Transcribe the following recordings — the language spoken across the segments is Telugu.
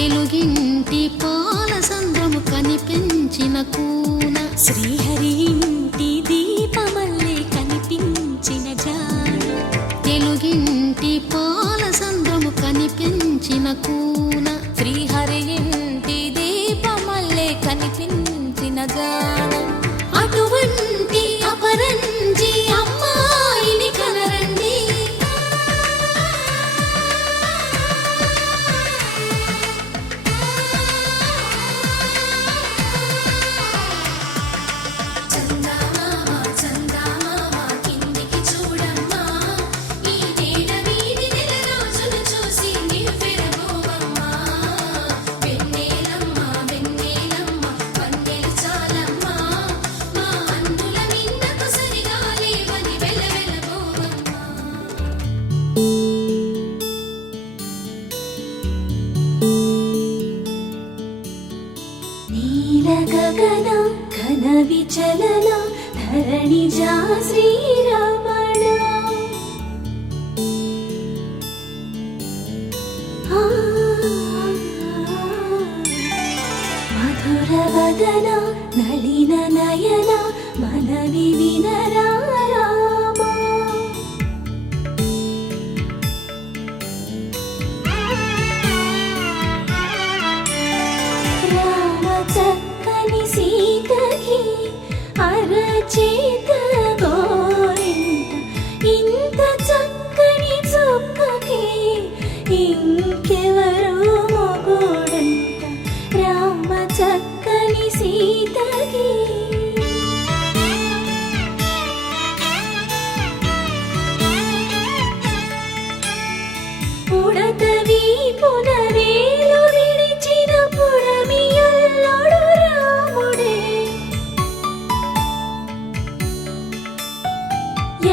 తెలుగింటి పాల సంద్రము కనిపించిన కూన శ్రీహరి ఇంటి దీపమల్లే కనిపించిన జాడ తెలుగింటి పాల సంద్రము కనిపించిన కూన శ్రీహరి ఇంటి దీపమల్లే కనిపించిన జాడ అటువంటి అపరంజి అమ్మాయిని కనరండి గగన ఘన విచలన ధరణిజా శ్రీరమణ మధుర వదన నలిన నయన మనవి వినరా రామా చక్కని సీతకి అరచేత గోరింట ఇంత చక్కని చుక్కకి ఇంకెవరు మొగుడంట రామ చక్కని సీతకి ఉడతవి పునవేలు విడిచిన పుడమియల్లోడు రాముడే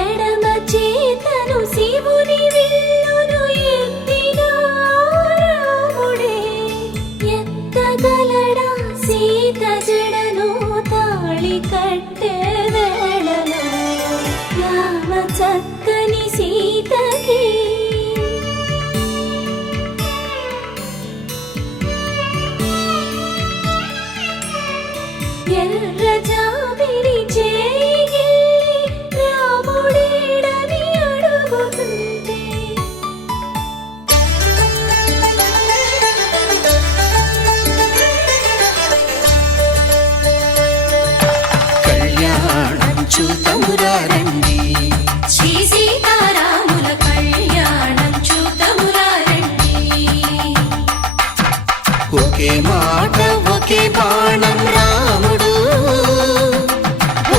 ఎడమ చేతను శివుని విల్లును ఎత్తిన రాముడే ఎత్తగలడా సీత జడను తాళి కట్టే వేళలో రామ చక్కని సీతకి ఎర్ర జాబిలి చేయి రాముడేడని అడుగుతుంటే కళ్యాణం చూతమురారండి శ్రీ సీతారాముల కళ్యాణం చూతమురారండి ఒకే మాట ఒకే బాణం రాముడు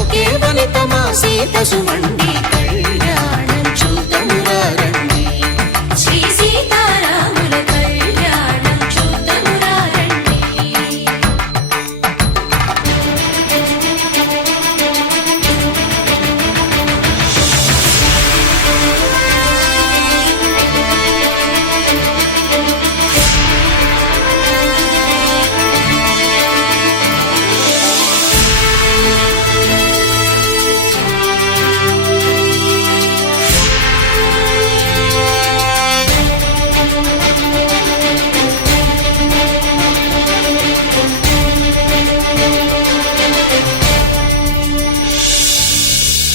ఒకే వనిత మా సీత సుమండి కళ్యాణం చూతమురారండి శ్రీ సీతారాముల కళ్యాణం చూతమురారండి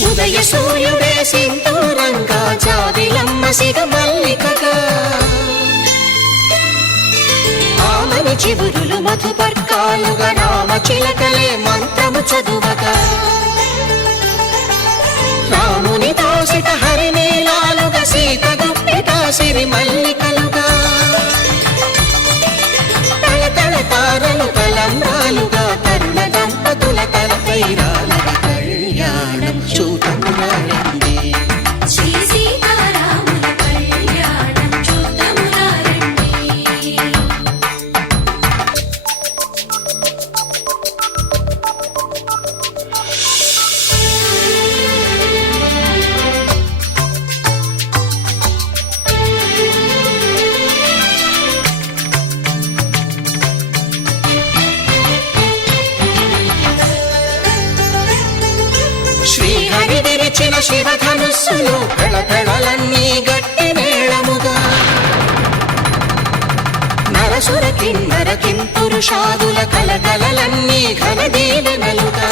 ఉదయ సూర్యుడే సింధూరంగా జాబిలమ్మ సిగ మల్లికగా ఆమని చివురులు మధుపర్కాలుగా రామ చిలకలే మంత్రము చదువగా రాముని దోసిట హరినీలాలుగా సీత గుప్పిట సిరి మల్లికలుగా తళతళ తారలు తలంబ్రాలుగా తరుణ దంపతుల తలపైరాలుగా కళ్యాణం చూతమురారండి శ్రీ సీతారాముల కళ్యాణం చూతమురారండి విరిచిన శివధనుస్సులు కళకళలన్నీ గట్టి మేళముగా నరసుర కిన్నర కింపురుషాదుల కలకలలన్నీ ఘన దీవెనలుగా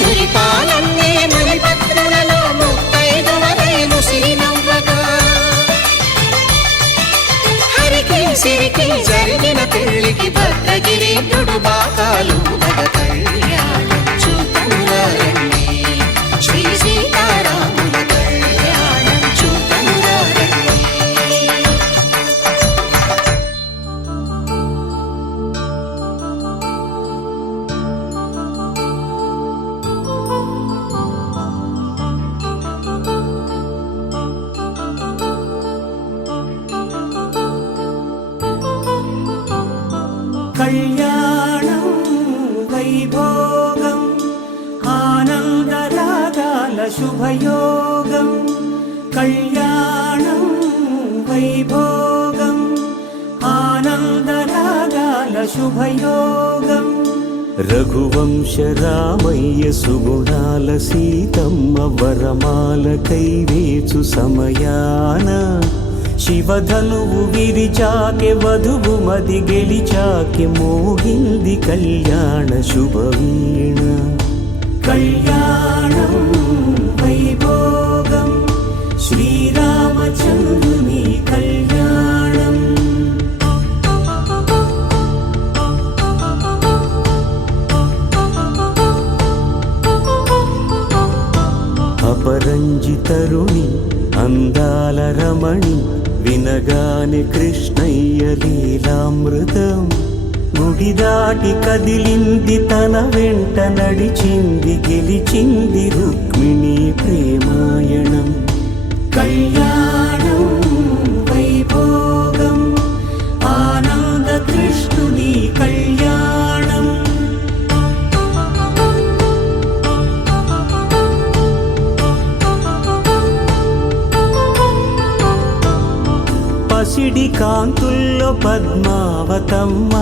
మురిపాలన్నీ మురిపత్రులలో ముత్తైదువలై ముసిరి నవ్వగా హరికి సిరికి జరిగిన పెళ్లికి భద్రగిరీంద్రుడు బాకాలు కళ్యాణం చూతమురారండి శ్రీ సీతారాముల కళ్యాణం చూతమురారండి. కళ్యాణం వైభోగం ఆనందరాగాల శుభయోగం కళ్యాణం వైభోగం ఆనందరాగాల శుభయోగం రఘువంశ రామయ్య సుగుణాల సీతమ్మ వరమాల కైవేచు సమయాన శివధనువు విరిచాకె వధువు మది గెలిచాకె మోగింది కళ్యాణ శుభవీణ కళ్యాణం వైభోగం శ్రీరామచంద్రుని కళ్యాణం. అపరంజి తరుణి అందాల రమణి వినగానే కృష్ణయ్య లీలామృతం గుడి దాటి కదిలింది తన వెంట నడిచింది గెలిచింది రుక్మిణి ప్రేమాయణం కళ్యాణం వైభోగం ఆనంద కృష్ణుని కళ్యాణం. పసిడి కాంతుల్లో పద్మావతమ్మ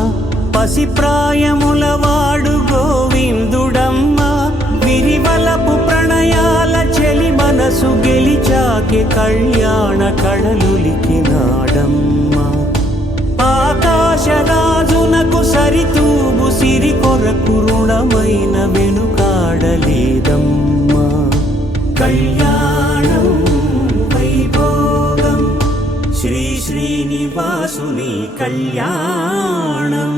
పసిప్రాయముల వాడు గోవిందుడమ్మ విరివలపు ప్రణయాల చెలి మనసు గెలిచాకే కళ్యాణ కళలులికినాడమ్మ ఆకాశరాజునకు సరితూగు సిరి కొరకు రుణమైన వెనుకాడలేదమ్మా కళ్యాణం వైభోగం శ్రీ శ్రీనివాసుని కళ్యాణం.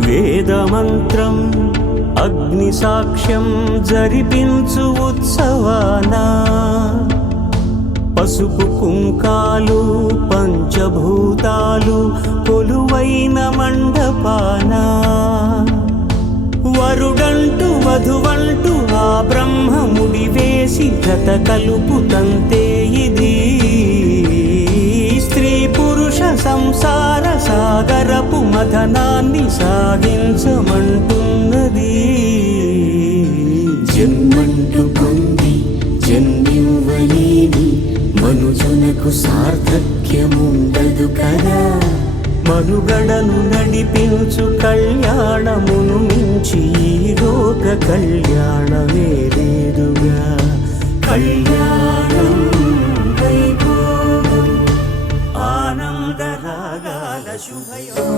వేదమంత్రం అగ్ని సాక్ష్యం జరిపించు ఉత్సవానా పసుపు కుంకాలు పంచభూతాలు కొలువైన మండపాన వరుడంటూ వధువంటూ ఆ బ్రహ్మముడి వేసి జత కలుపుతంతే ఇది స్త్రీ పురుష సంసార సాగరపు మథనాన్ని సాగించమంటున్నది జన్మంటూ పొంది జన్మివ్వలేని మనుజునకు సార్థక్యముండదు కదా మనుగడను నడిపించు కళ్యాణమును మించి ఈ లోక కళ్యాణమే లేదుగా కళ్యాణం వైభోగం ఆనందరాగాల శుభయోగం.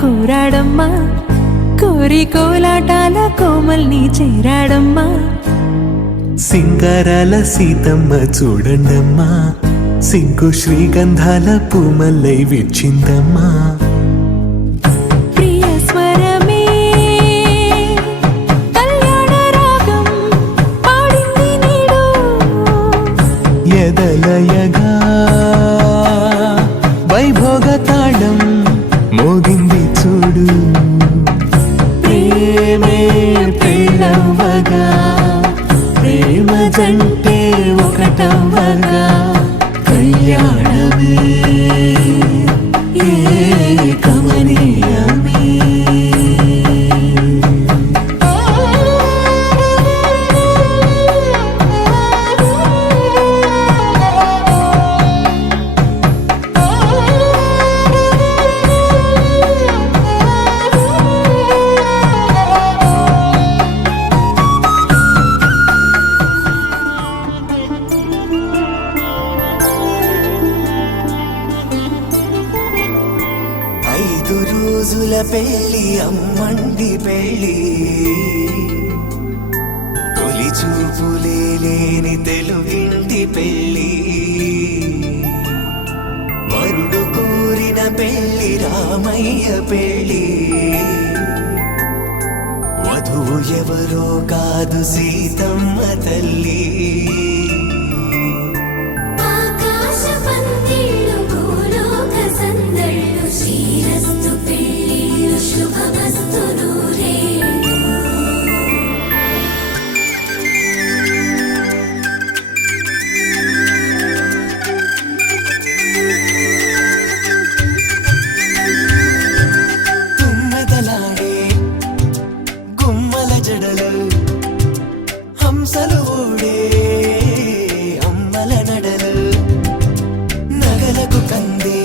కూరాడమ్మా కోరి కోలాటాల కోమల్ని చేరాడమ్మా సింగారాల సీతమ్మ చూడండమ్మా సింగు శ్రీగంధాల పూమల్లై విచ్చిందమ్మా ప్రియ స్వరమే కళ్యాణ రాగం పాడింది నీడు ఎదలయగా వైభోగ తాళం మోగింది చూడు ప్రేమే ప్రేమ ఒకటవ్వగా ప్రేమ జంటే ఒకటవ్వగా కళ్యాణమే కమనీయమే. రోజుల పెళ్ళి అమ్మండి పెళ్ళి తొలి చూపులే లేని తెలుగింటి పెళ్ళి వరుడు కోరిన పెళ్ళి రామయ్య పెళ్ళి వధువు ఎవరో కాదు సీతమ్మ తల్లి. హంసలు ఓడే అమ్మల నడలు నగలకు కంది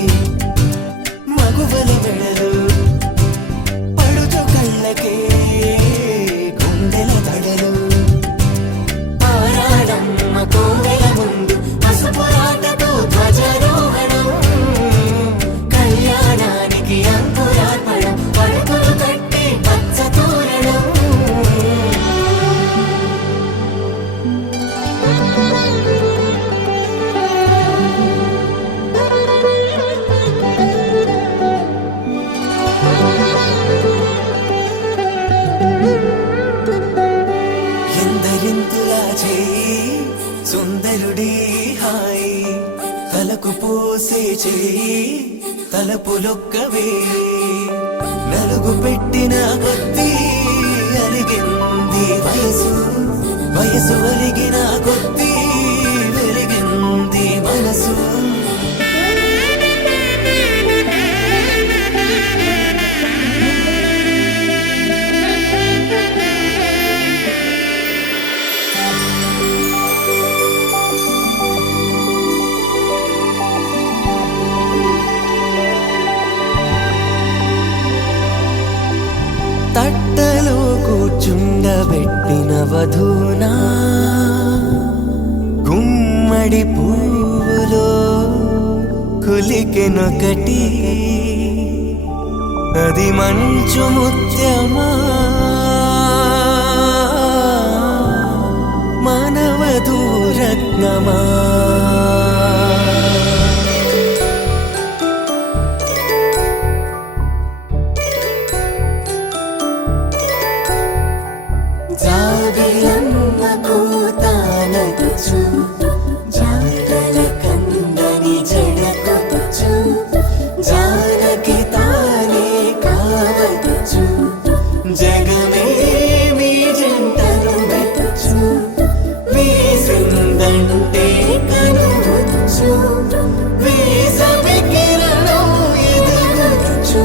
మగువల మెడలు పడుచు కళ్ళకే గుండెల తడలు ఆరాడమ్మ కోవెల ముందు పసుపురాటతో ధ్వజారోహణం కళ్యాణానికి అంకురార్పణం పడుకులు కట్టి పచ్చ తోరణం. ఎందరింతులా చేయి సుందరుడి హాయి తలకు పోసే చేయి తలపులొక్కవే నలుగు పెట్టిన కొద్దీ అలిగింది వయసు వయసు అలిగిన కొద్దీ వెలిగింది మనసు. తట్టలో కూర్చుండబెట్టిన వధూనా గుమ్మడి పువ్వులో కులికెనొకటి అది మంచు ముత్యమా మానవధూరత్నమా. జాబిలమ్మ కోతానదుచు జాడల కందని జడకొచ్చు జానకి తానే కావదుచు జగమే మీ జంటను వెతుచు వీసిందంటే కనువచ్చు వీసవి కిరణం ఎదుగుచు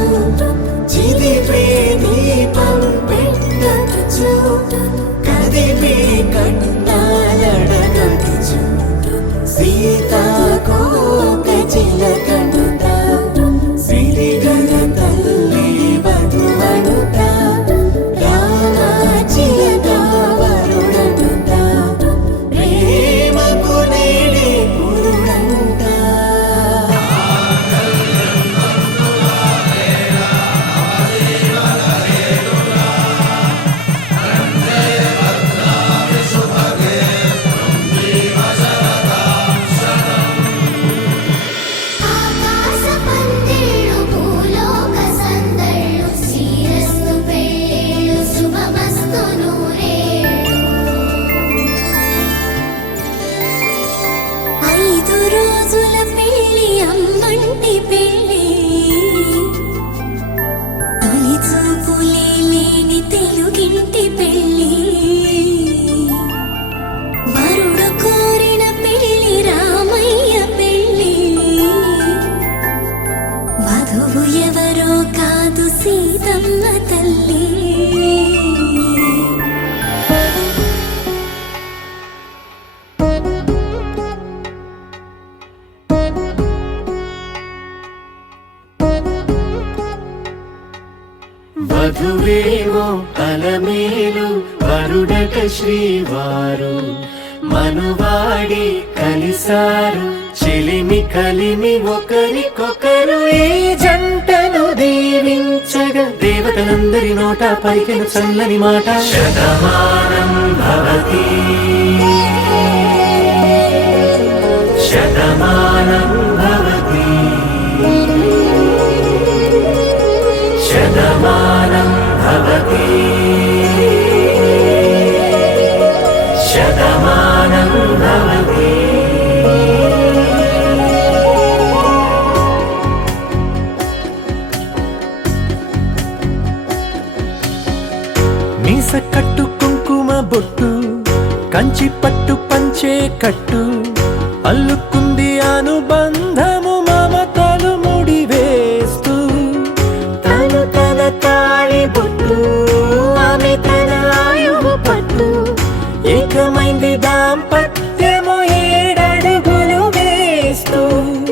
చిదిపే దీపం పెట్టచ్చు కదిపే కన్నాలడగచ్చు సీతాకోక చిలకనుత సిరిగన తల్లి వధువనుత రామ చిలక వరుడనుత ప్రేమకు నేడే పురుడంట. తొలి చూపులే లేని తెలుగింటి పెళ్ళి మేలు వరుడట శ్రీవారు మనువాడి కలిసారు చెలిమి కలిమి ఒకరికొకరు ఈ జంటను దీవించగా దేవతలందరి నోట పలికిన చల్లని మాట శతమానం భవతి శతమానం భవతి శతమానం భవతి శతమానం భవతి మీస కట్టు కుంకుమ బొట్టు కంచి పట్టు పంచే కట్టు అల్లుకుంది అనుబంధము మమతలు ముడివేస్తూ తను తన తాళి బొట్టు ఆమె తన ఆయువు పట్టు ఏకమైంది దాంపత్యము 7 అడుగులు వేస్తూ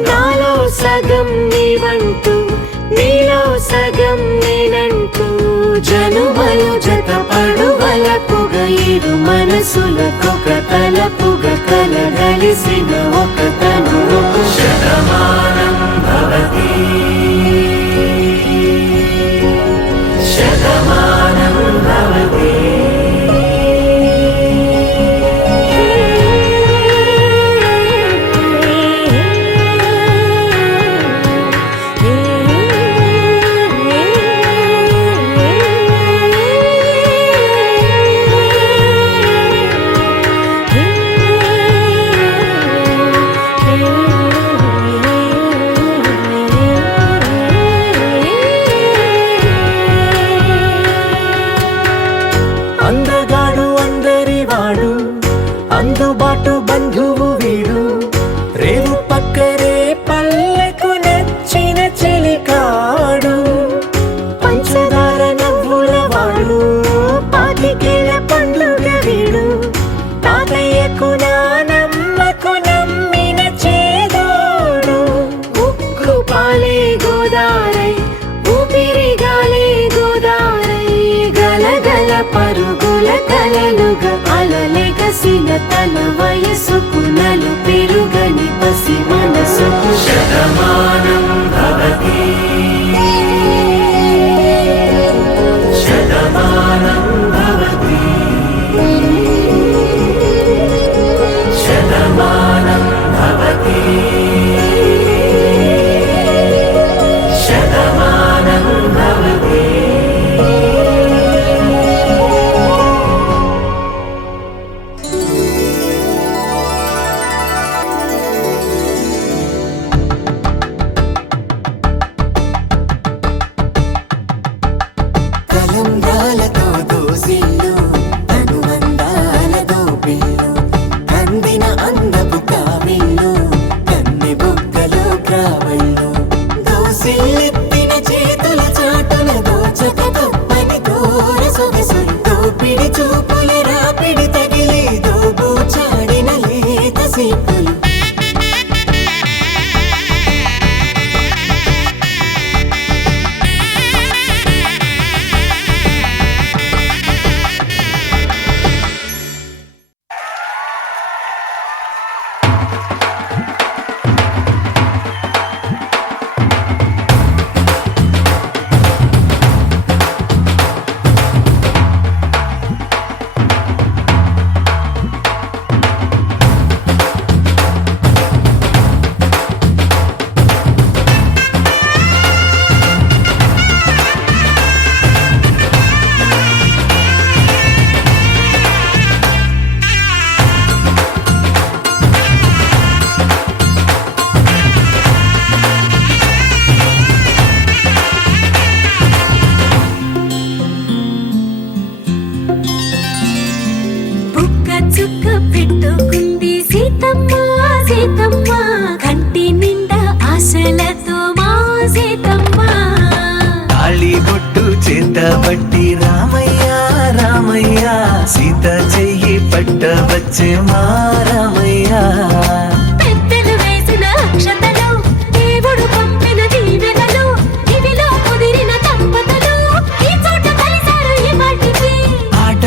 నాలో సగం నీవంటూ నీలో సగం నేనంటూ జనుమలు జతపడువలపుగ ఇరు మనసులకొక తలపుగ కలగలిసిన ఒక తను శతమానం భవతి శతమానం భవతి అందగాడు అందరివాడు అందుబాటు బంధువు వీడు రేవు పక్కరే పల్లెకు నచ్చిన చెలికాడు పంచదార నవ్వుల వాడు పాతికేల పండుగ వీడు తాతయ్యకు నానమ్మకు నమ్మిన చేదోడు ఉక్కు పాలే గోదారై ఊపిరి గాలే గోదారై గలగల పరుగుల కలలుగా అలలెగసిన తన వయసుకు నలు పెరుగని పసి మనసుకు శతమానం భవతి శతమానం భవతి శతమానం భవతి శతమానం భవతి తలంబ్రాలతో దోసిళ్ళు అనుబంధాలతో పిల్లు అందిన అందపు కావిళ్ళు కన్నె బుగ్గలో గ్రావళ్ళు దోసిళ్ళెత్తిన చేతుల చాటున దోచక తప్పని దూర సొగసులు దోపిడి చూపుల రాపిడి తగిలి దోబూచాడిన లేత సీపులు చుక్క పెట్టుకుంది సీతమ్మ సీతమ్మ కంటి నిండా ఆశలతో మా సీతమ్మ తాళి బొట్టు చేత బట్టి రామయ్య రామయ్య సీత చెయ్యి పట్ట వచ్చే మా రామయ్య పెద్దలు వేసిన అక్షతలు దేవుడు పంపిన దీవెనలు ఇవిలో కుదిరిన దంపతులు ఈ చోట కలిసారు ఈ వాటికి ఆట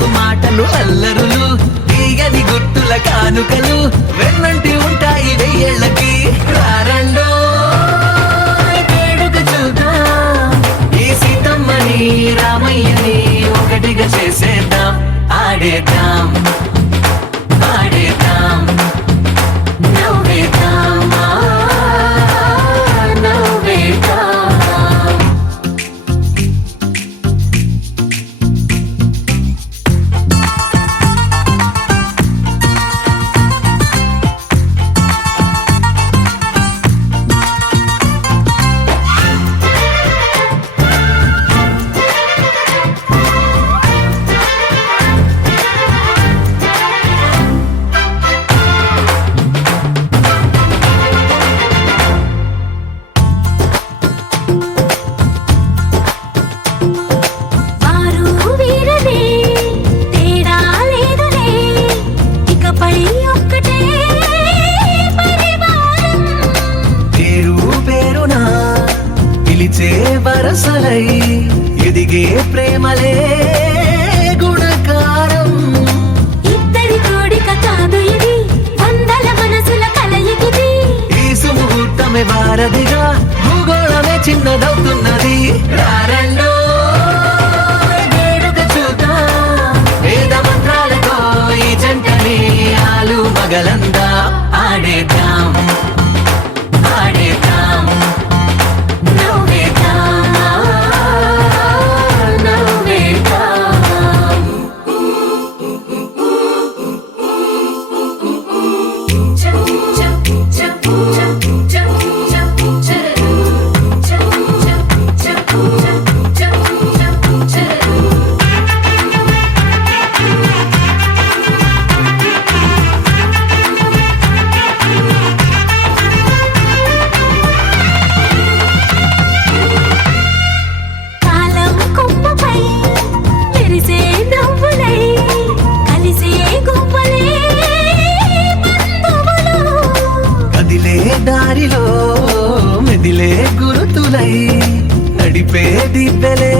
పలుకు మాటలు అల్లరులు తీయని గుర్తుల కానుకలు వెన్నంటి ఉంటాయి వెయ్యేళ్ళకి రారండో వేడుక చూద్దాం ఈ సీతమ్మని రామయ్యని ఒకటిగా చేసేద్దాం ఆడేద్దాం ఆడేద్దాం నవ్వేద్దాం నవ్వేద్దాం వారు వీరనే తేడా లేదులే ఇకపై ఒక్కటే పరివారం పేరు పేరునా పిలిచే వరసలై ఎదిగే ప్రేమలే గుణకారం ఇద్దరి కోడిక కాదు ఇది వందల మనసుల కలయికిది ఈ సుముహూర్తమే వారధిగా భూగోళమే చిన్నదవుతున్నది రారండో వేడుక చూద్దాం వేద మంత్రాలతో ఈ జంటని ఆలు మగలందా ఆడేద్దాం ఆడేద్దాం నవ్వేద్దాం నవ్వేద్దాం కాలం కొమ్మపై మెరిసే నవ్వులై కలిసే గువ్వలే బంధువులు కదిలే దారిలో మెదిలే గురుతులై నడిపే దిబ్బెలే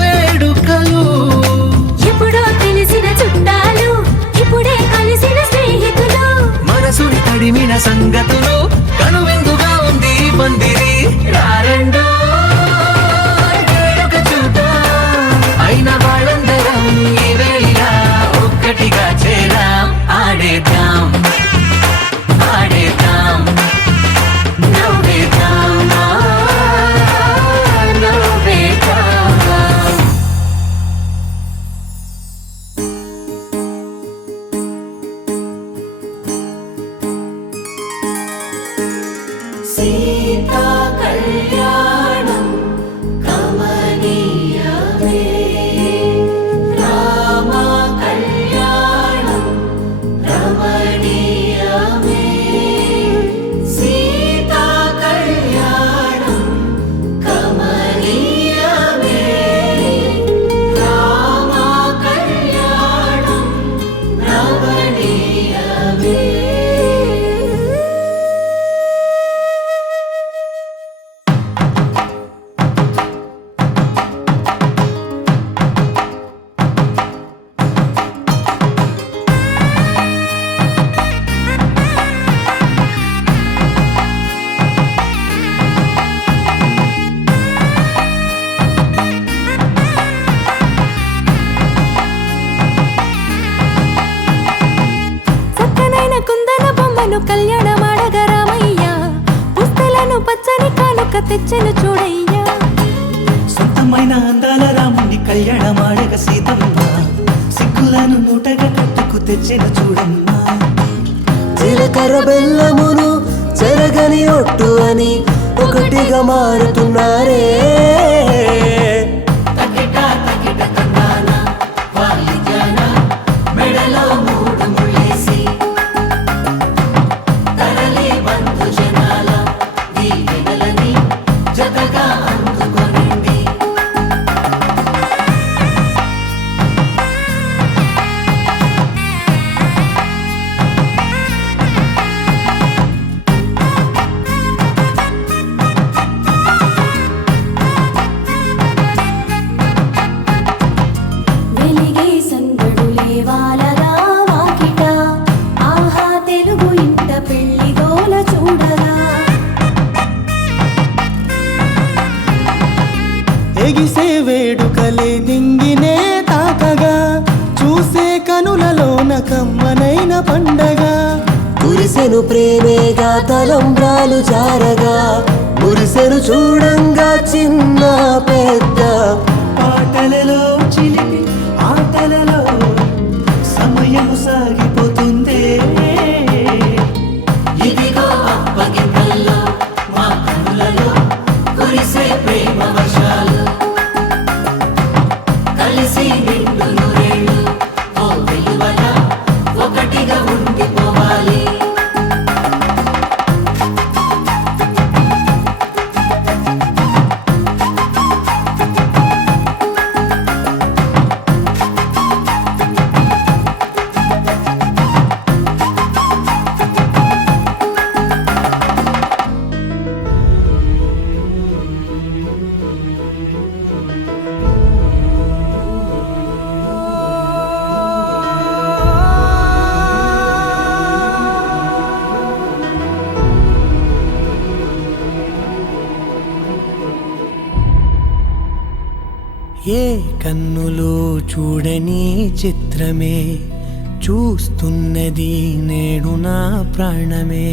వేడుకలు ఎప్పుడో తెలిసిన చుట్టాలు ఇప్పుడే కలిసిన స్నేహితులు మనసుని తడిమిన సంగతులు కనువిందుగా ఉంది ఈ పందిరి రారండో వేడుక చూద్దాం అయిన వాళ్ళందరం ఈ వేళ ఒక్కటిగా చేరాం ఆడేద్దాం ఆడేద్దాం నవ్వేద్దాం నవ్వేద్దాం సీతా కళ్యాణం కమనీయమే రామ కళ్యాణం రమణీయమే సీతా కళ్యాణం కమనీయమే రామ కళ్యాణం రమణీయమే చక్కనైన కుందన బొమ్మను కళ్యాణమాడగ రామయ్య పుస్తలను పచ్చని కానుక తెచ్చెను చూడయ్యా సొంతమైన అందాల రాముని కళ్యాణమాడగ సీతమ్మ సిగ్గులను మూటగా కట్టుకు తెచ్చిన చూడమ్మా జీలకర్ర బెల్లమును చెరగని ఒట్టు అని ఒకటిగా మారుతున్నారే వేడుకలే నింగినే తాకగా చూసే కనులలోన కమ్మనైన పండగ కురిసెను ప్రేమేగా తలంబ్రాలు జారగా మురిసెను చూడంగా చిన్న పెద్ద పాటలలో చిలిపి ఆటలలో సమయము సాగిపోతుందే ఇదిగో అప్పగింతల్లో మా కనులలో కురిసే ప్రేమ వర్షాలు కలిసి నిండు నూరేళ్ళు ఓ వెలువల ఒకటిగా ఉండిపోవాలి ఏ కన్నులు చూడని చిత్రమే చూస్తున్నది నేడు నా ప్రాణమే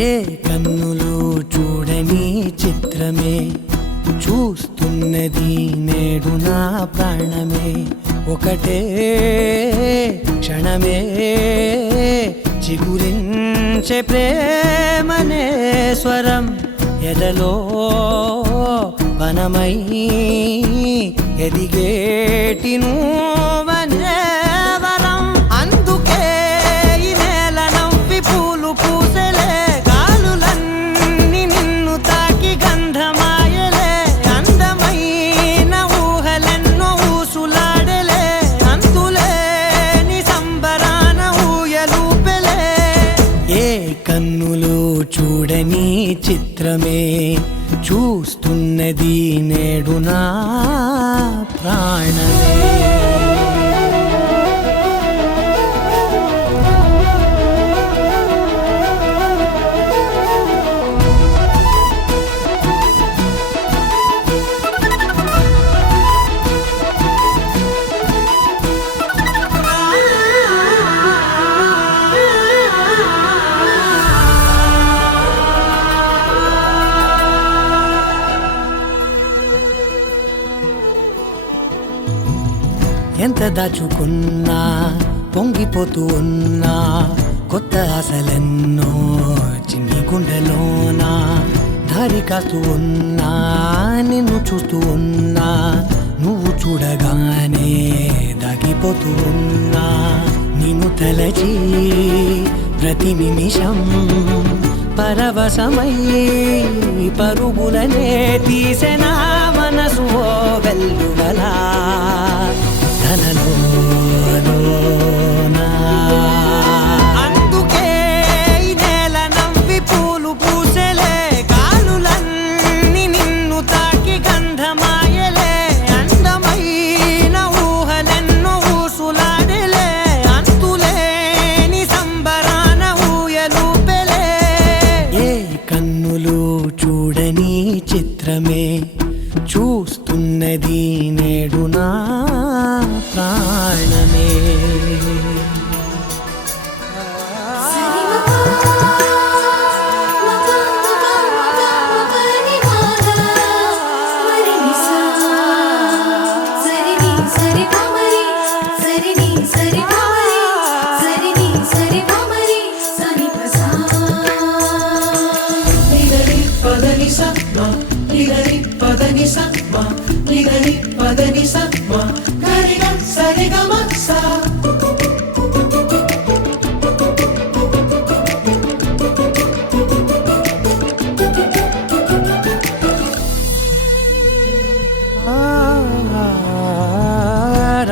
ఏ కన్నులు చూడని చిత్రమే చూస్తున్నది నేడు నా ప్రాణమే ఒకటే క్షణమే చిగురించే ప్రేమనే స్వరం ఎదలో వనమై ఎదిగేటి నువ్వనే వరం అందుకే ఈ నేల నవ్వి పూలు పూసెలే గాలులన్నీ నిన్ను తాకి గంధమాయలే అందమైన ఊహలెన్నో ఊసులాడలే అంతులేని సంబరాన ఊయలూపెలే ఏ కన్నులు చూడని చిత్రమే చూస్తున్నది నేడు నా ప్రాణమే ఎంత దాచుకున్నా పొంగిపోతూ ఉన్నా కొత్త ఆశలెన్నో చిన్ని గుండెలోనా దారి కాస్తూ ఉన్నా నిన్ను చూస్తూ ఉన్నా నువ్వు చూడగానే దాగిపోతూ ఉన్నా నిన్ను తలచి ప్రతి నిమిషం పరవశమై పరుగులనే తీసెనా మనసు ఓ వెల్లువలా అందుకే ఈ నేల నవ్వి పూలు పూసెలే గాలులన్నీ నిన్ను తాకి గంధమాయలే అందమైన ఊహలెన్నో ఊసులాడలే అంతులేని సంబరాన ఊయలూపెలే ఏ కన్నులు చూడని చిత్రమే చూస్తున్నది నేడు నా ప్రాణమే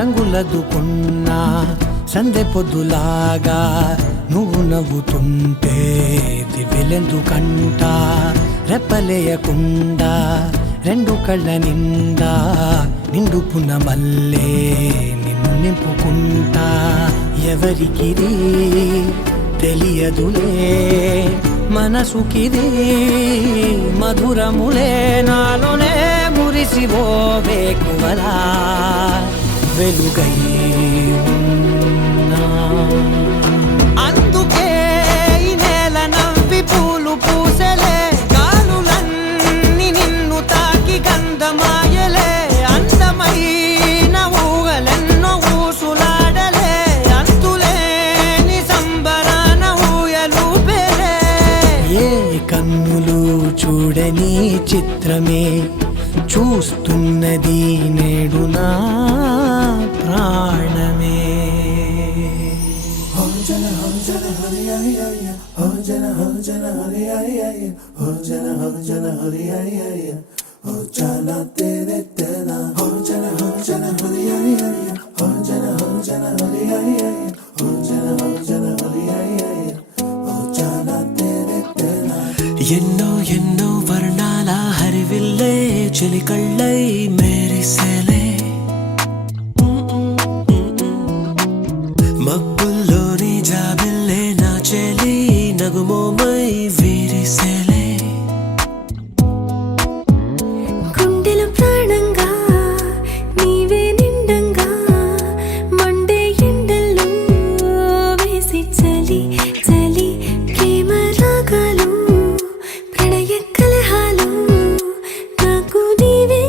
రంగులదుకున్నా సందె పొద్దులాగా నువ్వు నవ్వుతుంటే దివ్వెలెందుకంట రెప్పలేయకుండా రెండు కళ్ళ నిండా నిండుకున్న మల్లే నిన్ను నింపుకుంటా ఎవరికిది తెలియదులే మనసుకిది మధురములే నాలోనే మురిసివో వేకువలా వెలుగై ఉన్నా. అందుకే ఈ నేల నవ్వి పూలు పూసలే గాలులన్నీ నిన్ను తాకి గంధమాయలే అందమైన ఊగలెన్నో ఊసులాడలే అంతులేని సంబరాన ఊయలూపెలే. ఏ కన్నులు చూడని చిత్రమే చూస్తున్నది నేడు నా ప్రాణమే. ఎన్నో ఎన్నో వర్ణాల హరివిల్లే చెలికళ్ళై మేరిసేలే మబ్బుల్లోని జాబిల్లే నా చెలి నగుమోమై వీరిసేలే. గుండెలో ప్రాణంగా నీవే నిండంగా మండే ఎండల్లో వేసి చలి చలి ప్రేమ రాగాలు ప్రణయ కలహాలు నాకు నీవే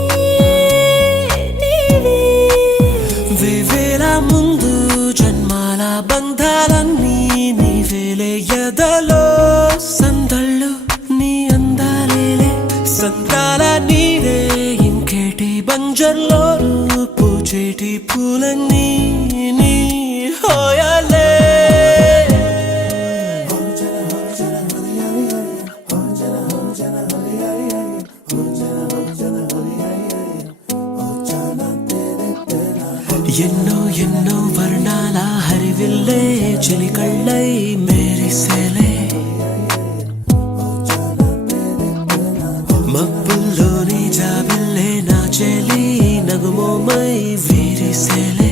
నీవే. వేవేల ముందు జన్మాల బంధాలన్నీ నీవేలే ఎదలో సందళ్ళు నీ అందాలేలే సంతాల నీరే ఇంకేటి బంజర్లో పూచేటి పూలన్నీ నీ హోయాలే. ఎన్నో ఎన్నో వర్ణాల హరివిల్లే చెలికళ్ళై మేరిసేలే మబ్బుల్లోని జాబిల్లే నా చెలి నగుమోమై వీరిసేలే.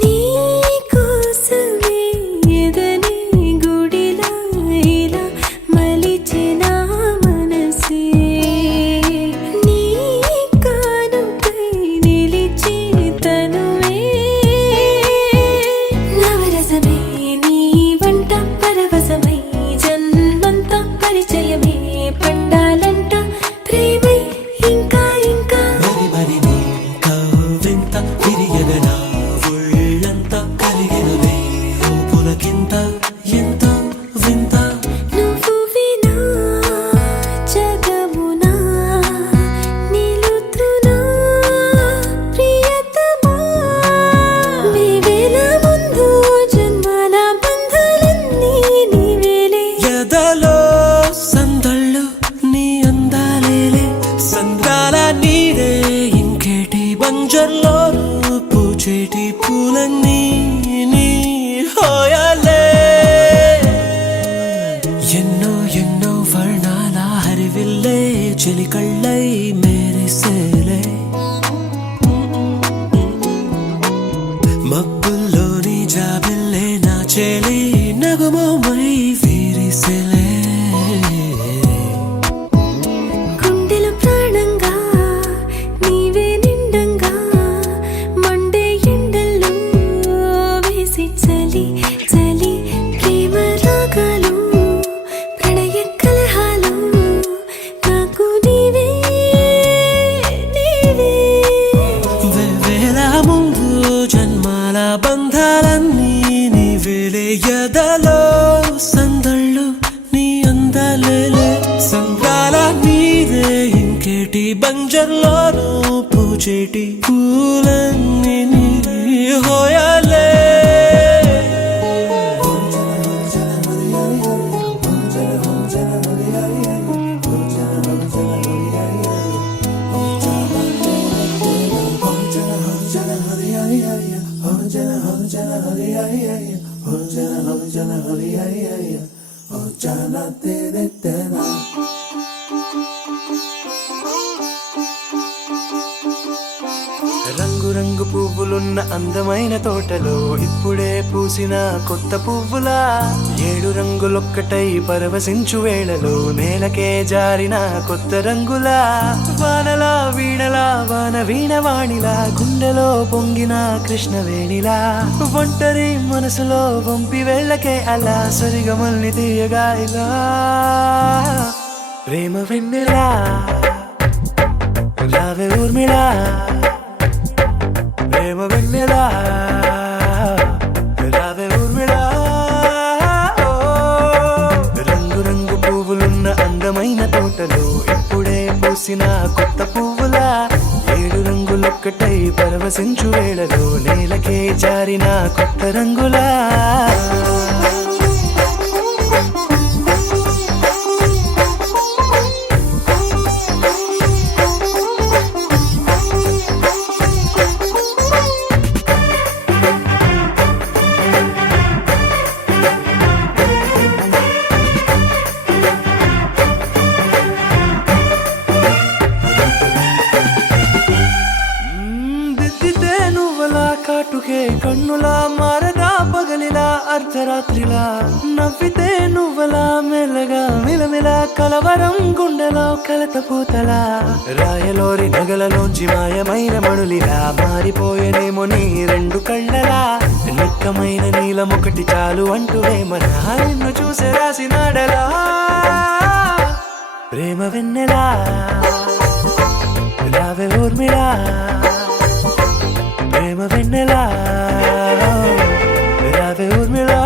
నీ కోసమే ఎదనే గుడిలా ఇలా మలిచిన మనసే నీ కానుకై నిలిచి తనువే నవరసమే నీ వంట పరవశమై జన్మంతా పరిచయమే పండాలంట ప్రేమై ఇంకా ఇంకా. మరి మరి నీ కవ్వింత తిరియగనా ఒళ్ళంత కలిగినవే పులకింత ఎంత వింత. నువ్వు వినా జగమునా నిలుతునా ప్రియతమా వేవేల ముందు జన్మాల బంధాలన్నీ నీవేలే ఎదలో సందళ్ళు నీ అందాలేలే సంద్రాల నీరే ఇంకేటి బంజర్లో పూచేటి పూలన్నీ నీ హోయాలే. ఎన్నో ఎన్నో వర్ణాల హరివిల్లే చెలికళ్ళై మేరిసేలే మబ్బుల్లోని జాబిల్లే నా చెలి నగుమోమై వీరిసేలే. గుండెలో ప్రాణంగా నీవే నిండంగా మండే ఎండల్లో వేసి చలి చలి ప్రేమ రాగాలు ప్రణయ కలహాలు నాకు నీవే నీవే. వేవేల ముందు జన్మాల బంధాలన్నీ నీవేలే ఎదలో సందళ్ళు నీ అందాలేలే సంద్రాల నీరే ఇంకేటి బంజర్లోనూ పూచేటి పూలన్నీ నీ హోయాలే. Hurry, రంగు పువ్వులున్న అందమైన తోటలో ఇప్పుడే పూసిన కొత్త పువ్వులా 7 రంగులొక్కటై పరవశించు వేళలో నేలకే జారిన కొత్త రంగులా వానలా వీణలా వాన వీణవాణిలా గుండెలో పొంగిన కృష్ణవేణిలా ఒంటరి మనసులో వంపి వెళ్ళకే అలా సరిగమల్ని తీయగా ఇలా ప్రేమ వెన్నెలా రావే ఊర్మిళా ప్రేమ వెన్నెలా రావే ఊర్మిళా రంగు రంగు పువ్వులున్న అందమైన తోటలో ఇప్పుడే పూసిన కొత్త పువ్వులా 7 రంగులొక్కటై పరవశించు వేళలో నేలకే జారిన కొత్త రంగులా కాటుకే కన్నులా మారగా పగలిలా అర్ధరాత్రిలా నవ్వితే నువ్వలా మెల్లగా మిలమిలా కలవరం గుండెలో కలతపోతలా రాయలోరి నగలలోంచి మాయమైన మణులిలా మారిపోయేనేమో నీ 2 కళ్ళలా నిక్కమైన నీలమొకటి చాలు అంటూ వేమనా నిన్ను చూసే రాసినాడలా ప్రేమ వెన్నెలా రావే ఊర్మిళా ప్రేమ వెన్నెలా రావే ఊర్మిళా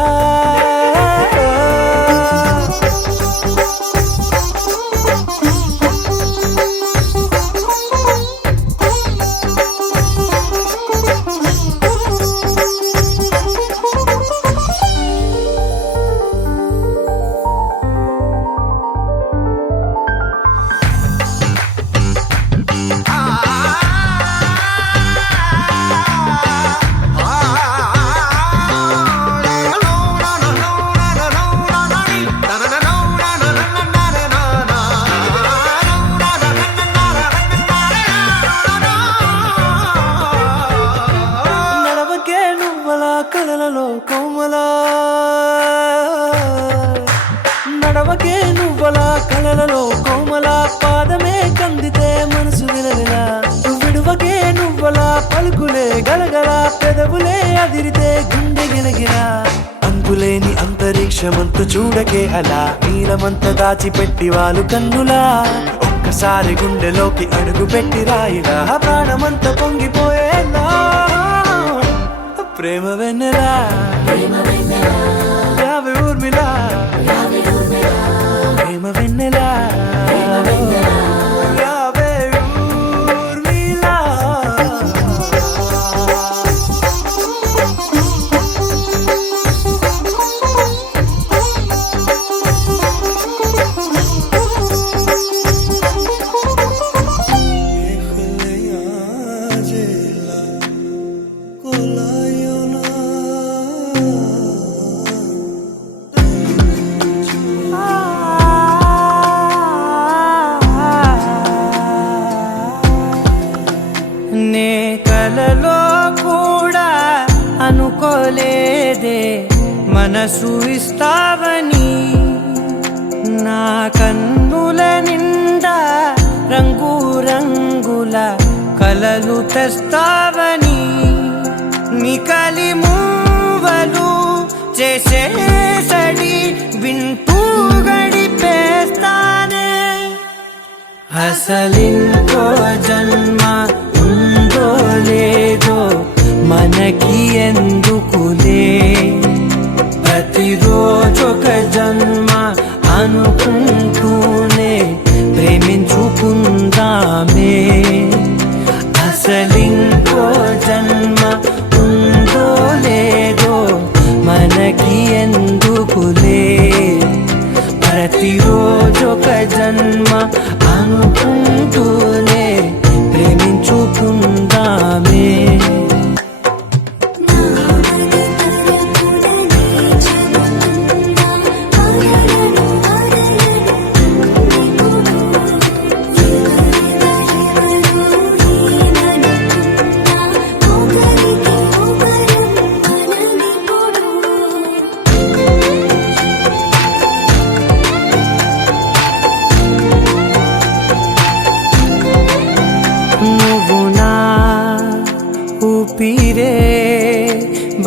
కలలలో కోమలా నడవకే నువ్వలా కలలలో కోమలా పాదమే కందితే మనసు విలవిలా విడువకే నువ్వలా పలుకులే గలగల పెదవులే అదిరితే గుండె గిలగిలా అంతులేని అంతరిక్షమంత చూడకే అలా నీలమంత దాచిపెట్టి వాళ్ళు కన్నులా ఒక్కసారి గుండెలోకి అడుగు పెట్టి రాయిలా ప్రాణమంత పొంగిపోయేలా ప్రేమ వెన్నెలా రావే ఊర్మిళా ప్రేమ వెన్నెలా రావే ఊర్మిళా నే కలలో కూడా అనుకోలేదే మనసు ఇస్తావని నా కన్నుల నిండా రంగు రంగుల కలలు తెస్తావని నికలి మూవలు చేసేసడి వింటూ గడిపేస్తానే అసలింకో జన్మ ఉందో లేదో మనకి ఎందుకులే ప్రతిరోజొక జన్మ అనుకుంటూనే ప్రేమించుకుందామే అసలింకో జన్మ ఉందో లేదో మనకి ఎందుకులే ప్రతిరోజొక జన్మ అనుకుంటూనే ప్రేమించుకుందామే నా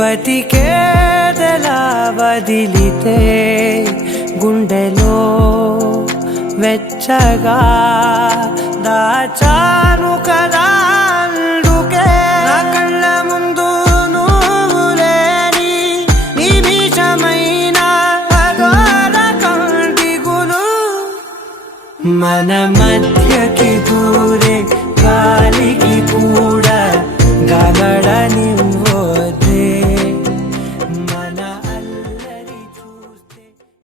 బతికేదెలా వదిలితే గుండెలో వెచ్చగా దాచాను కదా అందుకే నా కళ్ళ ముందు నువ్వు లేని నిమిషమైన అఘోర కంటిగులు మన మధ్యకి దూరే గాలి